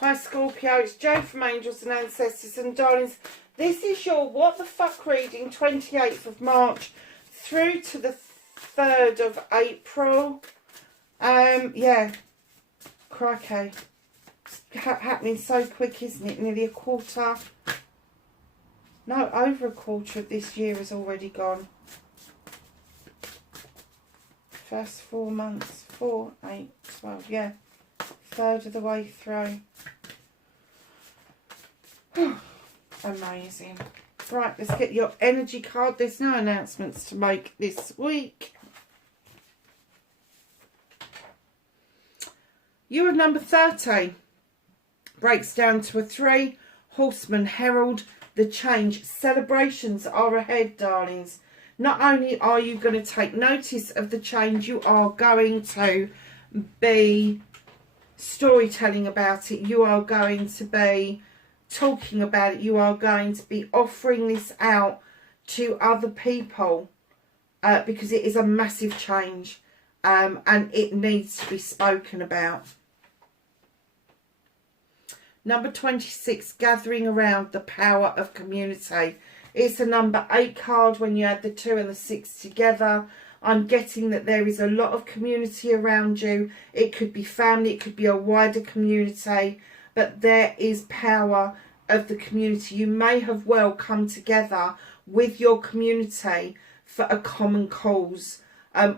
Hi Scorpio, it's Jo from Angels and Ancestors, and darlings, this is your what the fuck reading, 28th of March through to the 3rd of April. Yeah, crikey. It's happening so quick, isn't it? Nearly a quarter. No, over a quarter of this year has already gone. First 4 months, 4, 8, 12, yeah. Third of the way through. Amazing. Right, let's get your energy card. There's no announcements to make this week. You are number 30. Breaks down to a 3. Horseman Herald. The change. Celebrations are ahead, darlings. Not only are you going to take notice of the change, you are going to be storytelling about it. You are going to be talking about it. You are going to be offering this out to other people because it is a massive change and it needs to be spoken about. Number 26, gathering around the power of community. It's a number 8 card when you add the 2 and the 6 together. I'm getting that there is a lot of community around you. It could be family, it could be a wider community, but there is power of the community. You may have well come together with your community for a common cause,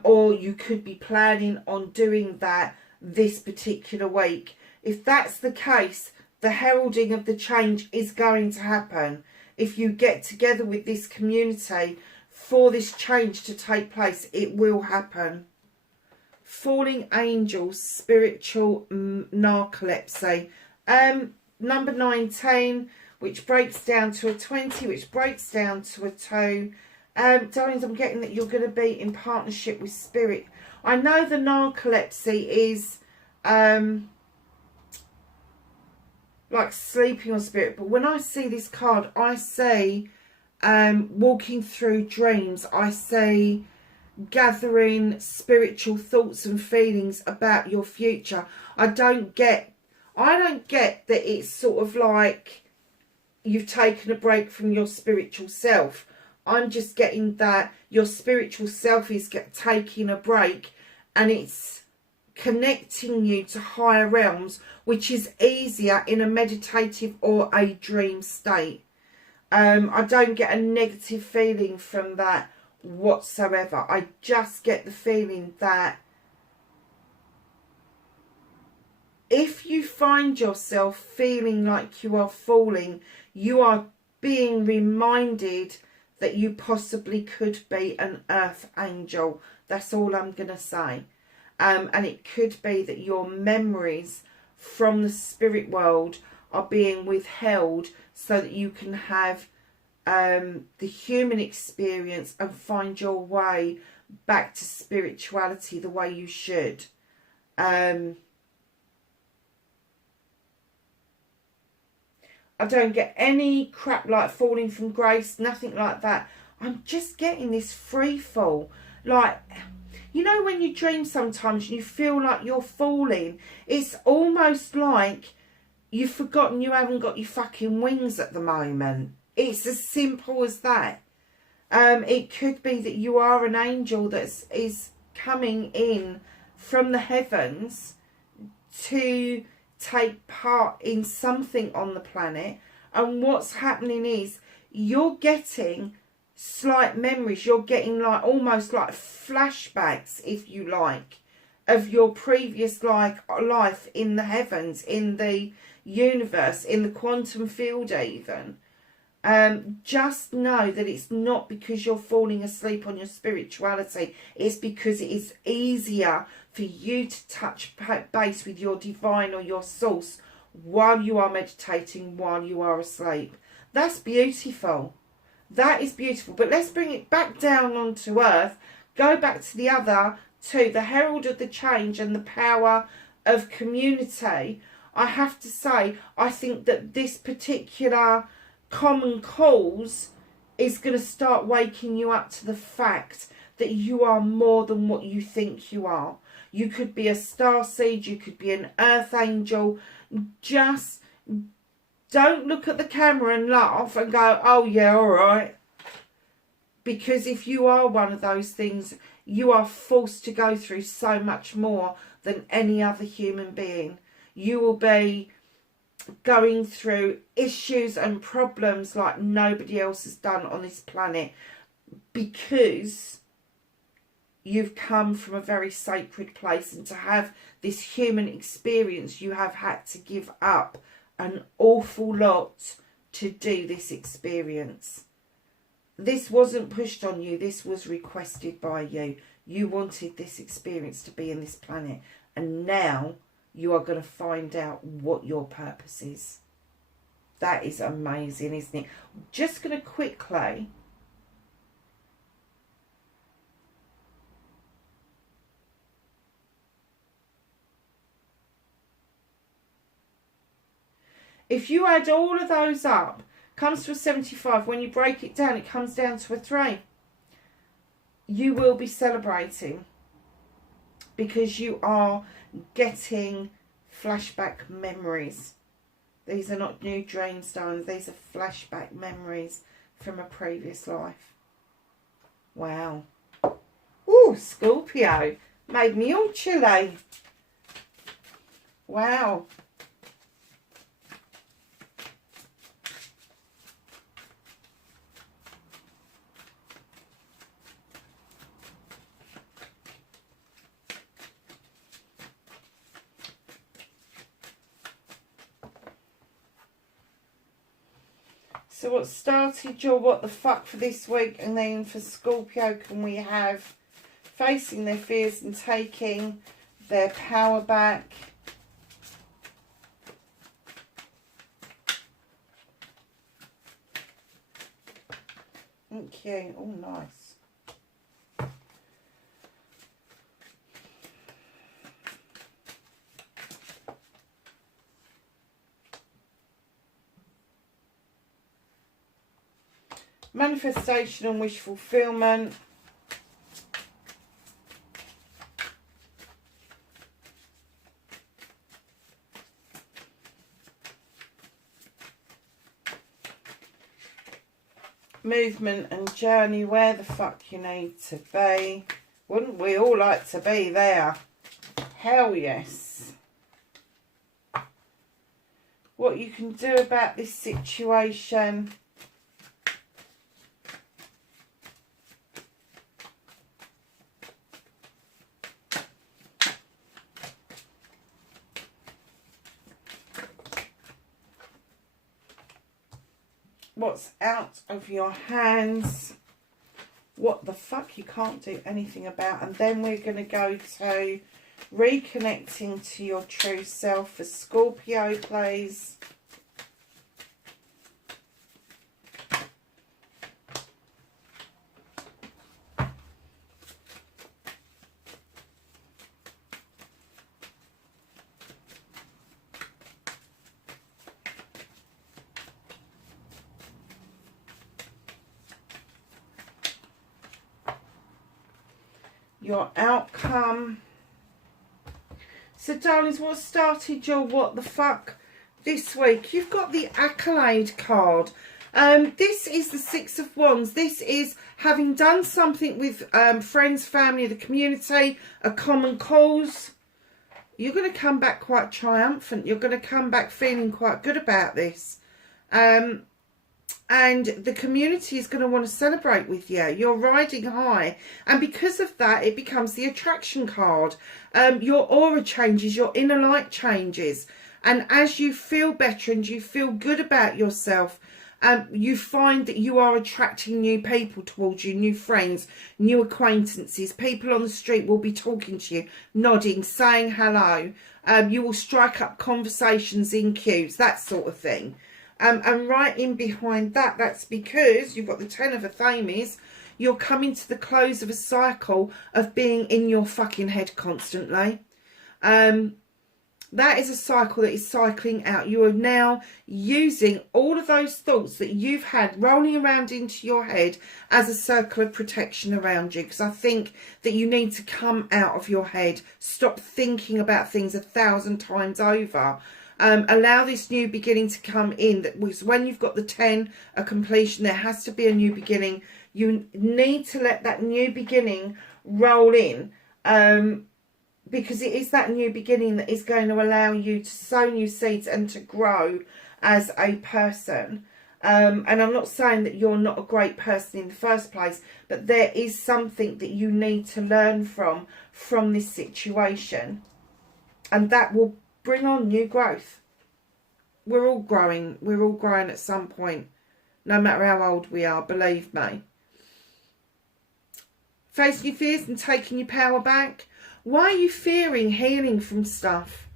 or you could be planning on doing that this particular week. If that's the case, the heralding of the change is going to happen. If you get together with this community for this change to take place, it will happen. Falling angels, spiritual narcolepsy. Number 19, which breaks down to a 20, which breaks down to a 2. Darlings, I'm getting that you're going to be in partnership with spirit. I know the narcolepsy is like sleeping on spirit, but when I see this card, I see walking through dreams. I see gathering spiritual thoughts and feelings about your future. I don't get that it's sort of like you've taken a break from your spiritual self. I'm just getting that your spiritual self is taking a break, and it's connecting you to higher realms, which is easier in a meditative or a dream state. I don't get a negative feeling from that whatsoever. I just get the feeling that if you find yourself feeling like you are falling, you are being reminded that you possibly could be an earth angel. That's all I'm going to say. And it could be that your memories from the spirit world are being withheld so that you can have the human experience and find your way back to spirituality the way you should. I don't get any crap like falling from grace, nothing like that. I'm just getting this free fall. Like, you know when you dream sometimes and you feel like you're falling? It's almost like you've forgotten you haven't got your fucking wings at the moment. It's as simple as that. It could be that you are an angel that is coming in from the heavens to take part in something on the planet, and what's happening is you're getting slight memories. You're getting like almost like flashbacks, if you like, of your previous life in the heavens, in the universe, in the quantum field even. Just know that it's not because you're falling asleep on your spirituality. It's because it is easier for you to touch base with your divine or your source while you are meditating, while you are asleep. That's beautiful. That is beautiful. But let's bring it back down onto earth. Go back to the other two, the herald of the change and the power of community. I have to say, I think that this particular common cause is going to start waking you up to the fact that you are more than what you think you are. You could be a starseed. You could be an earth angel. Just don't look at the camera and laugh and go, oh yeah, all right. Because if you are one of those things, you are forced to go through so much more than any other human being. You will be going through issues and problems like nobody else has done on this planet, because you've come from a very sacred place, and to have this human experience, you have had to give up an awful lot to do this experience. This wasn't pushed on you. This was requested by you. You wanted this experience to be in this planet. And now you are going to find out what your purpose is. That is amazing, isn't it? Just going to quickly... If you add all of those up, comes to a 75. When you break it down, it comes down to a 3. You will be celebrating, because you are getting flashback memories. These are not new dream stones. These are flashback memories from a previous life. Wow. Ooh, Scorpio. Made me all chilly. Wow. So what started your what the fuck for this week, and then for Scorpio, can we have facing their fears and taking their power back. Thank you. Oh, nice. Manifestation and wish fulfillment. Movement and journey, where the fuck you need to be. Wouldn't we all like to be there? Hell yes. What you can do about this situation. What's out of your hands. What the fuck you can't do anything about. And then we're going to go to reconnecting to your true self for Scorpio, please. Your outcome. So darlings, what started your what the fuck this week? You've got the accolade card. This is the Six of Wands. This is having done something with friends, family, the community, a common cause. You're going to come back quite triumphant. You're going to come back feeling quite good about this. And the community is going to want to celebrate with you. You're riding high. And because of that, it becomes the attraction card. Your aura changes. Your inner light changes. And as you feel better and you feel good about yourself, you find that you are attracting new people towards you, new friends, new acquaintances. People on the street will be talking to you, nodding, saying hello. You will strike up conversations in queues, that sort of thing. And right in behind that, that's because you've got the Ten of Athames. You're coming to the close of a cycle of being in your fucking head constantly. That is a cycle that is cycling out. You are now using all of those thoughts that you've had rolling around into your head as a circle of protection around you. Because I think that you need to come out of your head. Stop thinking about things 1,000 times over. Allow this new beginning to come in. That was when you've got the 10, a completion, there has to be a new beginning. You need to let that new beginning roll in. Because it is that new beginning that is going to allow you to sow new seeds and to grow as a person. And I'm not saying that you're not a great person in the first place, but there is something that you need to learn from this situation. And that will bring on new growth. We're all growing. We're all growing at some point, no matter how old we are, believe me. Facing your fears and taking your power back. Why are you fearing healing from stuff?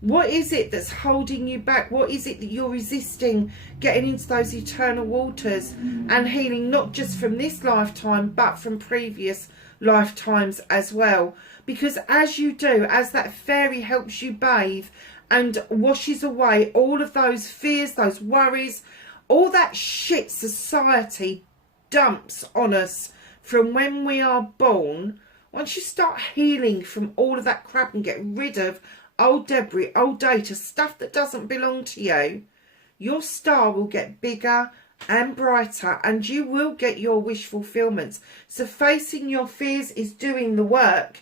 What is it that's holding you back? What is it that you're resisting getting into those eternal waters and healing, not just from this lifetime, but from previous lifetimes as well? Because as you do, as that fairy helps you bathe and washes away all of those fears, those worries, all that shit society dumps on us from when we are born, once you start healing from all of that crap and get rid of old debris, old data, stuff that doesn't belong to you, your star will get bigger and brighter and you will get your wish fulfillments. So facing your fears is doing the work,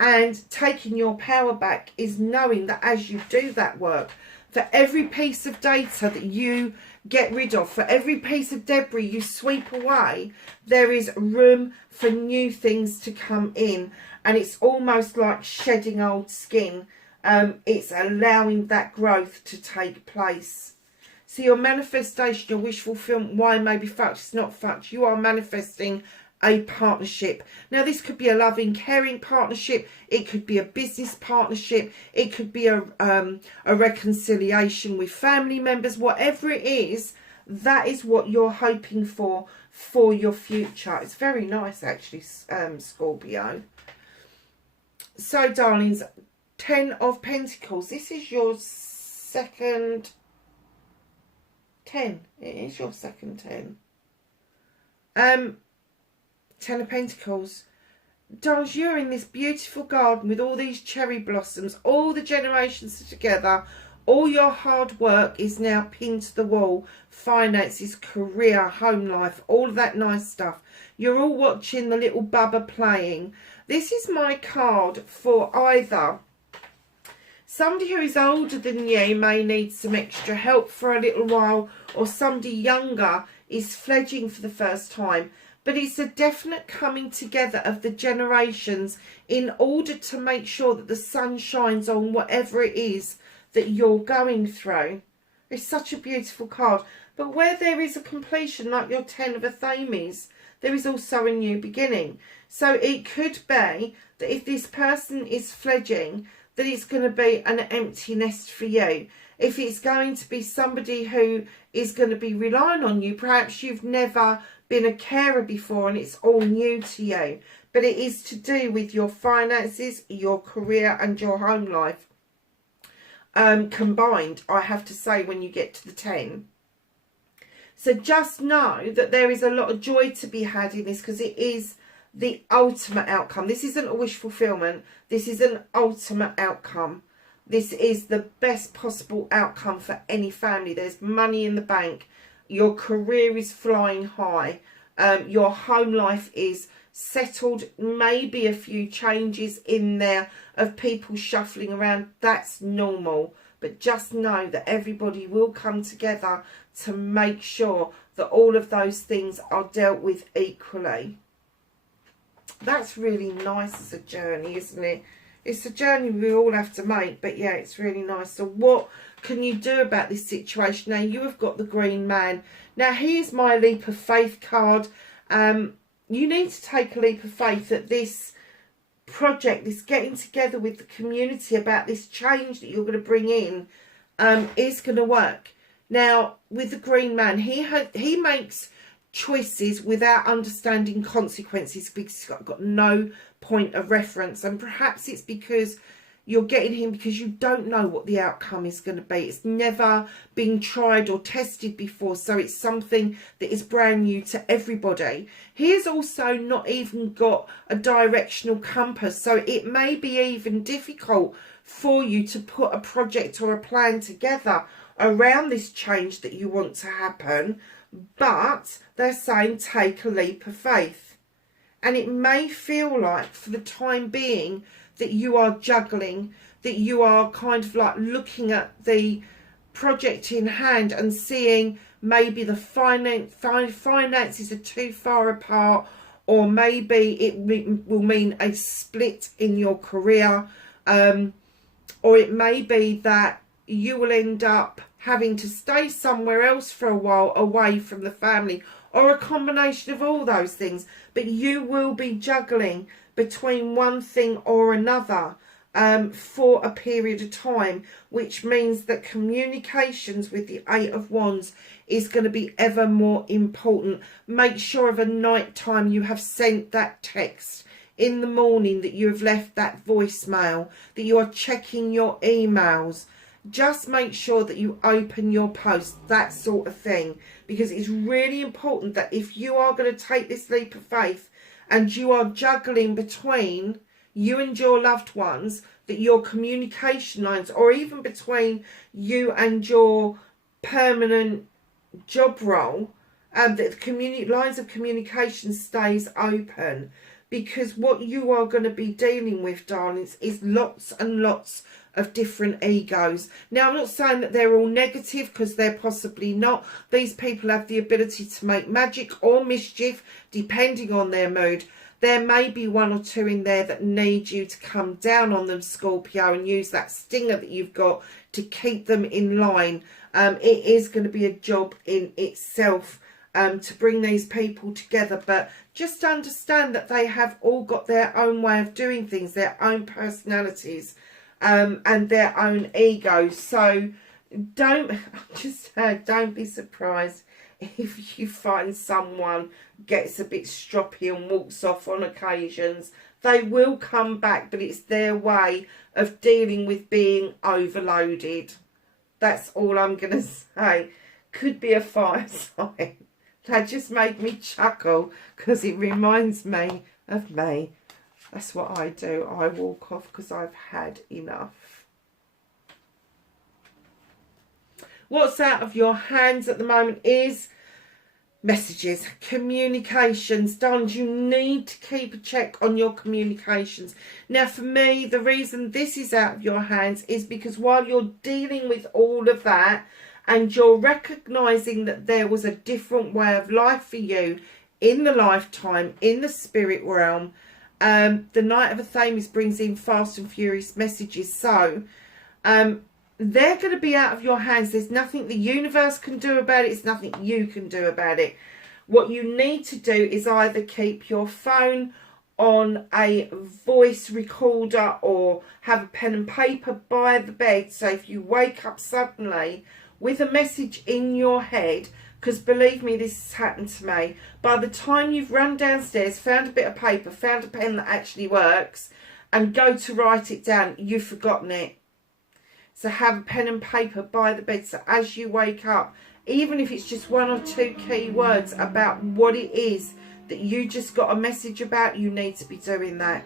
and taking your power back is knowing that as you do that work, for every piece of data that you get rid of, for every piece of debris you sweep away, there is room for new things to come in. And it's almost like shedding old skin. It's allowing that growth to take place. So your manifestation, your wish fulfillment, why may be fucked, it's not fucked. You are manifesting a partnership. Now this could be a loving, caring partnership. It could be a business partnership. It could be a reconciliation with family members. Whatever it is, that is what you're hoping for your future. It's very nice actually, Scorpio. So darlings, 10 of Pentacles. This is your second 10. It is your second 10. 10 of Pentacles. Darlings, you're in this beautiful garden with all these cherry blossoms. All the generations are together. All your hard work is now pinned to the wall. Finances, career, home life, all of that nice stuff. You're all watching the little bubba playing. This is my card for either somebody who is older than you may need some extra help for a little while, or somebody younger is fledging for the first time. But it's a definite coming together of the generations in order to make sure that the sun shines on whatever it is that you're going through. It's such a beautiful card. But where there is a completion, like your 10 of Athames, there is also a new beginning. So it could be that if this person is fledging, that it's going to be an empty nest for you. If it's going to be somebody who is going to be relying on you, perhaps you've never been a carer before and it's all new to you, but it is to do with your finances, your career and your home life combined, I have to say, when you get to the 10. So just know that there is a lot of joy to be had in this, because it is the ultimate outcome. This isn't a wish fulfillment, this is an ultimate outcome. This is the best possible outcome for any family. There's money in the bank. Your career is flying high. Your home life is settled. Maybe a few changes in there of people shuffling around. That's normal. But just know that everybody will come together to make sure that all of those things are dealt with equally. That's really nice as a journey, isn't it? It's a journey we all have to make, but yeah, it's really nice. So what can you do about this situation? Now, you have got the Green Man. Now, here's my leap of faith card. You need to take a leap of faith that this project, this getting together with the community about this change that you're going to bring in, is going to work. Now, with the Green Man, he makes choices without understanding consequences, because he's got no point of reference, and perhaps it's because you're getting him because you don't know what the outcome is going to be. It's never been tried or tested before, so it's something that is brand new to everybody. He has also not even got a directional compass, so it may be even difficult for you to put a project or a plan together around this change that you want to happen. But they're saying take a leap of faith. And it may feel like for the time being that you are juggling, that you are kind of like looking at the project in hand and seeing maybe the finances are too far apart, or maybe it will mean a split in your career, or it may be that you will end up having to stay somewhere else for a while away from the family, or a combination of all those things. But you will be juggling between one thing or another for a period of time, which means that communications with the Eight of Wands is going to be ever more important. Make sure of a night time you have sent that text, in the morning that you have left that voicemail, that you are checking your emails. Just make sure that you open your post, that sort of thing, because it's really important that if you are going to take this leap of faith and you are juggling between you and your loved ones, that your communication lines, or even between you and your permanent job role, that the lines of communication stays open. Because what you are going to be dealing with, darlings, is lots and lots of different egos. Now, I'm not saying that they're all negative, because they're possibly not. These people have the ability to make magic or mischief depending on their mood. There may be one or two in there that need you to come down on them, Scorpio, and use that stinger that you've got to keep them in line. It is going to be a job in itself to bring these people together, but just understand that they have all got their own way of doing things, their own personalities, and their own egos. So don't be surprised if you find someone gets a bit stroppy and walks off on occasions. They will come back, but it's their way of dealing with being overloaded. That's all I'm going to say. Could be a fire sign. That just made me chuckle because it reminds me of me. That's what I do. I walk off because I've had enough. What's out of your hands at the moment is messages, communications. Darling, you need to keep a check on your communications. Now, for me, the reason this is out of your hands is because while you're dealing with all of that, and you're recognising that there was a different way of life for you in the lifetime, in the spirit realm, the Knight of Athames brings in fast and furious messages. So they're going to be out of your hands. There's nothing the universe can do about it. It's nothing you can do about it. What you need to do is either keep your phone on a voice recorder or have a pen and paper by the bed. So if you wake up suddenly with a message in your head, because believe me, this has happened to me, by the time you've run downstairs, found a bit of paper, found a pen that actually works, and go to write it down, you've forgotten it. So have a pen and paper by the bed, so as you wake up, even if it's just one or two key words about what it is that you just got a message about, you need to be doing that.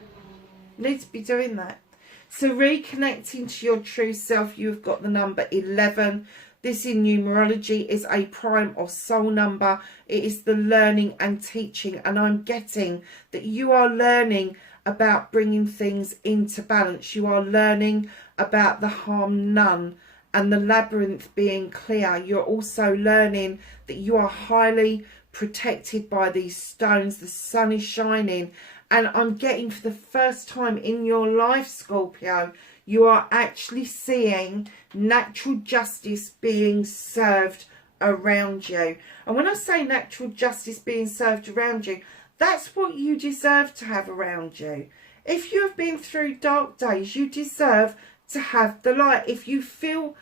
You need to be doing that. So reconnecting to your true self, you've got the number 11. This in numerology is a prime or soul number. It is the learning and teaching. And I'm getting that you are learning about bringing things into balance. You are learning about the harm none and the labyrinth being clear. You're also learning that you are highly protected by these stones. The sun is shining. And I'm getting for the first time in your life, Scorpio, you are actually seeing natural justice being served around you. And when I say natural justice being served around you, that's what you deserve to have around you. If you have been through dark days, you deserve to have the light. If you felt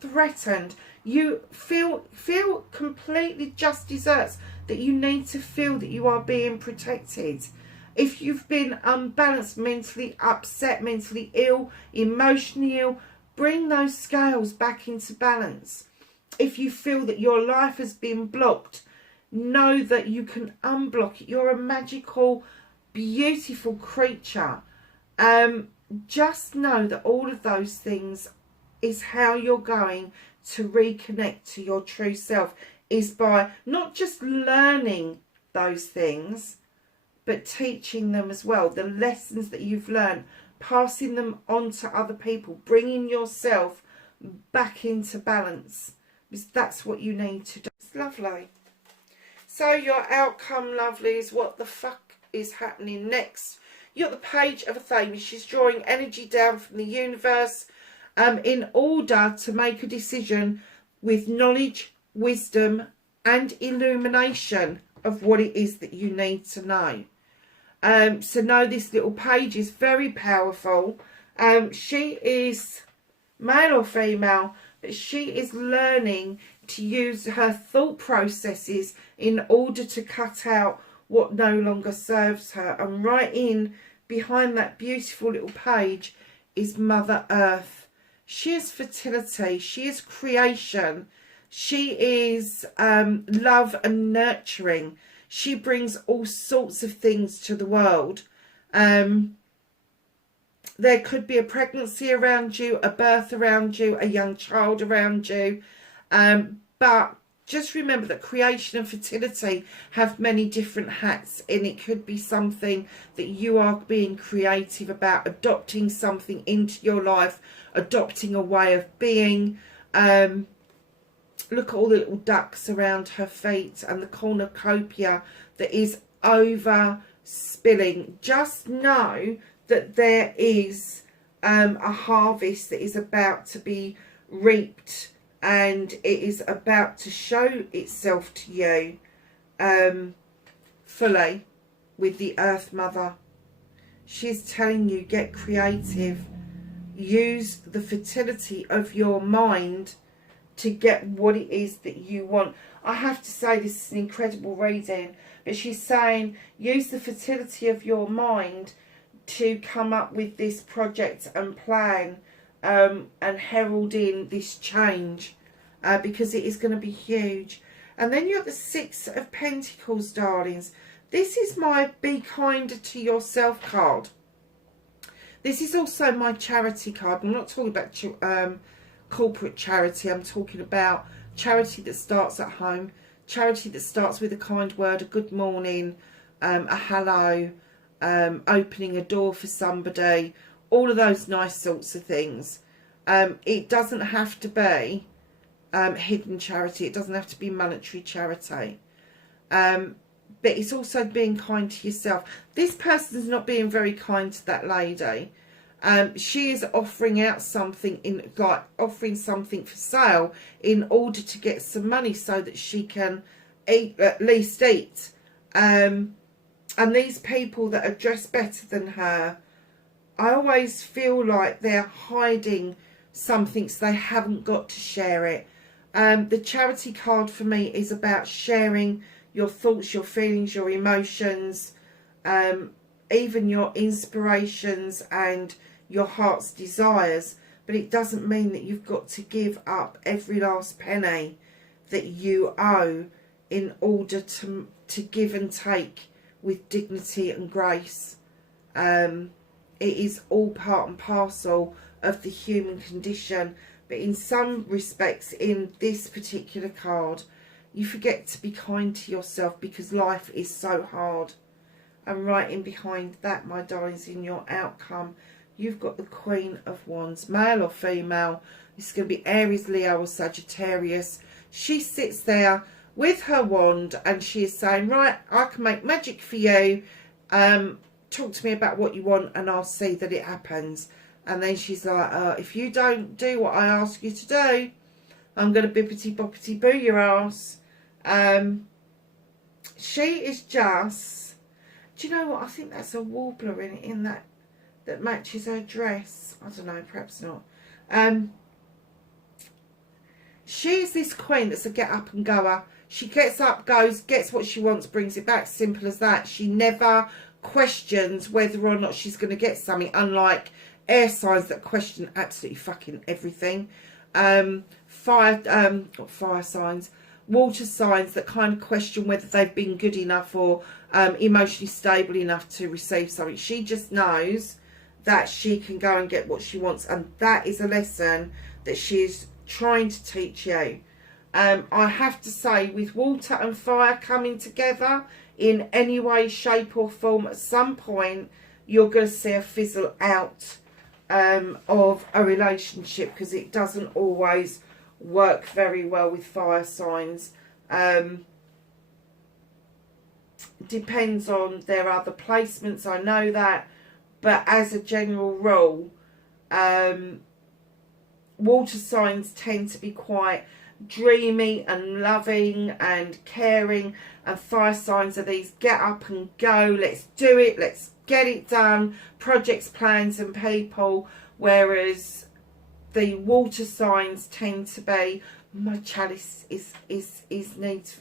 threatened, you feel completely just deserves that you need to feel that you are being protected. If you've been unbalanced, mentally upset, mentally ill, emotionally ill, bring those scales back into balance. If you feel that your life has been blocked, know that you can unblock it. You're a magical, beautiful creature. Just know that all of those things is how you're going to reconnect to your true self, is by not just learning those things, but teaching them as well. The lessons that you've learned, passing them on to other people, bringing yourself back into balance, because that's what you need to do. It's lovely. So your outcome, lovelies, what the fuck is happening next? You've got the Page of Athame. She's drawing energy down from the universe in order to make a decision with knowledge, wisdom and illumination of what it is that you need to know. So know this little page is very powerful. She is male or female, but she is learning to use her thought processes in order to cut out what no longer serves her. And right in behind that beautiful little page is Mother Earth. She is fertility, she is creation, she is love and nurturing. She brings all sorts of things to the world. There could be a pregnancy around you, a birth around you, a young child around you. But just remember that creation and fertility have many different hats, and it could be something that you are being creative about, adopting something into your life, adopting a way of being. Look at all the little ducks around her feet and the cornucopia that is over spilling. Just know that there is a harvest that is about to be reaped, and it is about to show itself to you fully with the Earth Mother. She's telling you, get creative. Use the fertility of your mind to get what it is that you want. I have to say, this is an incredible reading, but she's saying use the fertility of your mind to come up with this project and plan and herald in this change, because it is going to be huge. And then you've got the Six of Pentacles, darlings. This is my Be Kinder to Yourself card. This is also my charity card. I'm not talking about corporate charity. I'm talking about charity that starts at home, charity that starts with a kind word, a good morning, a hello, opening a door for somebody, all of those nice sorts of things. It doesn't have to be hidden charity. It doesn't have to be monetary charity. But it's also being kind to yourself. This person's not being very kind to that lady. She is offering out something, offering something for sale in order to get some money so that she can eat, at least eat. And these people that are dressed better than her, I always feel like they're hiding something so they haven't got to share it. The charity card for me is about sharing your thoughts, your feelings, your emotions, even your inspirations and your heart's desires. But it doesn't mean that you've got to give up every last penny that you owe in order to give and take with dignity and grace. It is all part and parcel of the human condition. But in some respects, in this particular card, you forget to be kind to yourself because life is so hard. And right in behind that, my darlings, in your outcome, you've got the Queen of Wands, male or female. It's going to be Aries, Leo or Sagittarius. She sits there with her wand and she is saying, right, I can make magic for you. Talk to me about what you want and I'll see that it happens. And then she's like, if you don't do what I ask you to do, I'm going to bippity boppity boo your ass. She is just, do you know what? I think that's a warbler in that matches her dress. I don't know, perhaps not. She's this queen that's a get up and goer. She gets up, goes, gets what she wants, brings it back. Simple as that. She never questions whether or not she's going to get something, unlike air signs that question absolutely fucking everything. Not fire signs, water signs that kind of question whether they've been good enough or emotionally stable enough to receive something. She just knows that she can go and get what she wants, and that is a lesson that she's trying to teach you. I have to say, with water and fire coming together in any way, shape or form, at some point you're going to see a fizzle out of a relationship, because it doesn't always work very well with fire signs. Depends on their other placements, I know that, but as a general rule, water signs tend to be quite dreamy and loving and caring, and fire signs are these get up and go, let's do it, let's get it done, projects, plans and people, whereas the water signs tend to be, my chalice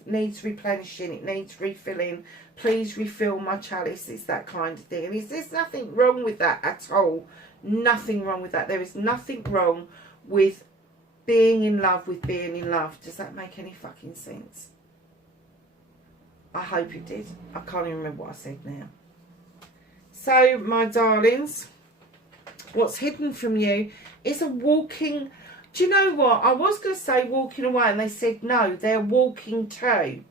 needs replenishing, it needs refilling, please refill my chalice. It's that kind of thing. And there's nothing wrong with that at all. Nothing wrong with that. There is nothing wrong with being in love with being in love. Does that make any fucking sense? I hope it did. I can't even remember what I said now. So, my darlings, what's hidden from you is a walking... Do you know what? I was going to say walking away, and they said no, they're walking too.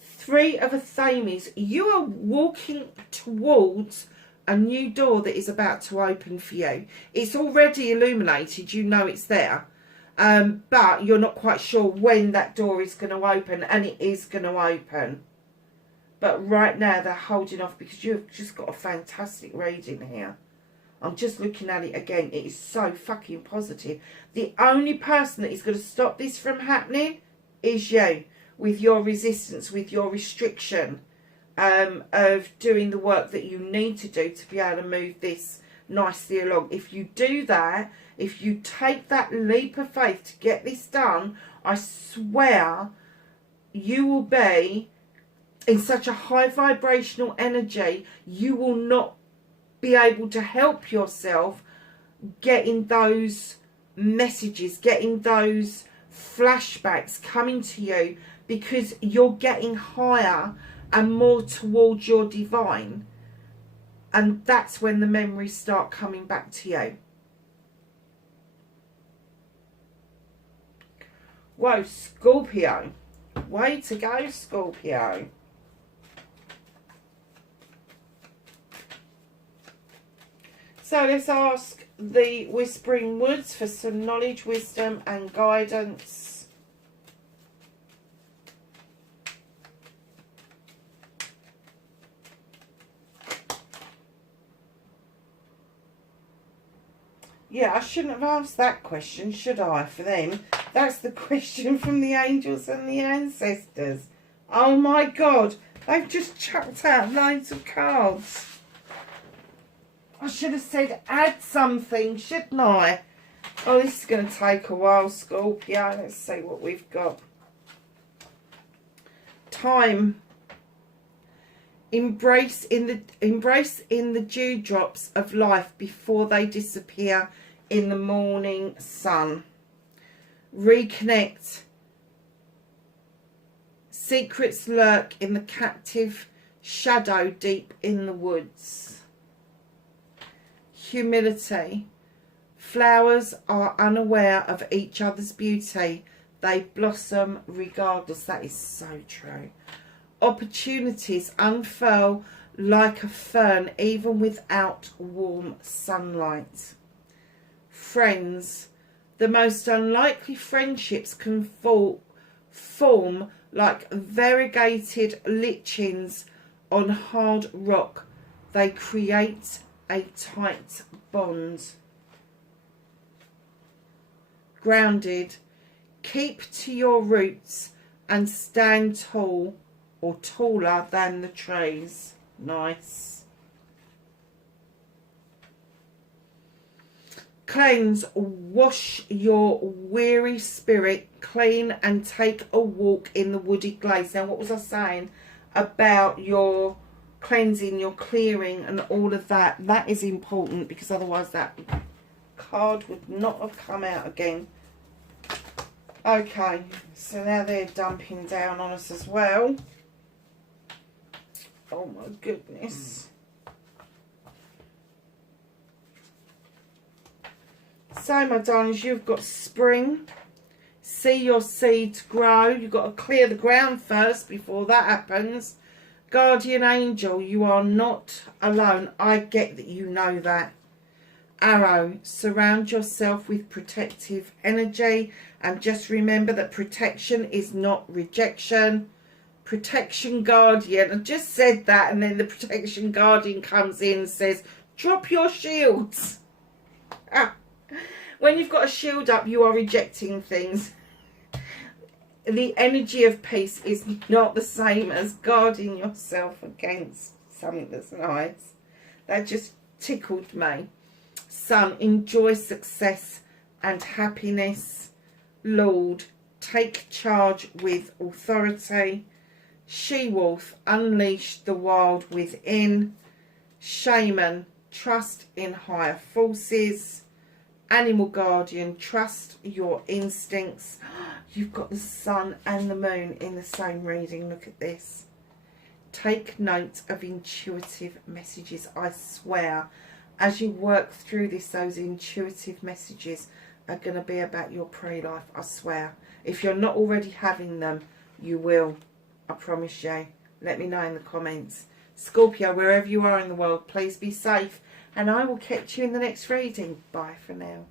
Three of a Thames. You are walking towards a new door that is about to open for you. It's already illuminated. You know it's there. But you're not quite sure when that door is going to open, and it is going to open. But right now they're holding off because you've just got a fantastic reading here. I'm just looking at it again. It is so fucking positive. The only person that is going to stop this from happening is you, with your resistance, with your restriction of doing the work that you need to do to be able to move this nicely along. If you do that, if you take that leap of faith to get this done, I swear you will be in such a high vibrational energy, you will not be able to help yourself getting those messages, getting those flashbacks coming to you, because you're getting higher and more towards your divine, and that's when the memories start coming back to you. Whoa, Scorpio. Way to go, Scorpio. So let's ask the Whispering Woods for some knowledge, wisdom and guidance. Yeah, I shouldn't have asked that question, should I, for them? That's the question from the angels and the ancestors. Oh my God, they've just chucked out loads of cards. I should have said add something, shouldn't I? Oh, this is going to take a while, Scorpio. Let's see what we've got. Time. Embrace in the dewdrops of life before they disappear in the morning sun. Reconnect. Secrets lurk in the captive shadow deep in the woods. Humility. Flowers are unaware of each other's beauty. They blossom regardless. That is so true. Opportunities unfurl like a fern even without warm sunlight. Friends. The most unlikely friendships can form like variegated lichens on hard rock. They create a tight bond. Grounded. Keep to your roots and stand tall or taller than the trees. Nice. Cleanse. Wash your weary spirit clean and take a walk in the woody glades. Now, what was I saying about your cleansing, your clearing and all of that. That is important, because otherwise that card would not have come out again. Okay, so now they're dumping down on us as well. Oh my goodness. So my darlings, you've got spring. See your seeds grow. You've got to clear the ground first before that happens. Guardian angel, you are not alone. I get that you know that. Arrow, surround yourself with protective energy, and just remember that protection is not rejection. Protection guardian, I just said that, and then the protection guardian comes in and says, drop your shields. When you've got a shield up, you are rejecting things. The energy of peace is not the same as guarding yourself against something that's nice. That just tickled me. Sun, enjoy success and happiness. Lord, take charge with authority. She-wolf, unleash the wild within. Shaman, trust in higher forces. Animal guardian, trust your instincts. You've got the sun and the moon in the same reading. Look at this. Take note of intuitive messages. I swear, as you work through this, those intuitive messages are going to be about your pre-life. I swear. If you're not already having them, you will. I promise you. Let me know in the comments. Scorpio, wherever you are in the world, please be safe. And I will catch you in the next reading. Bye for now.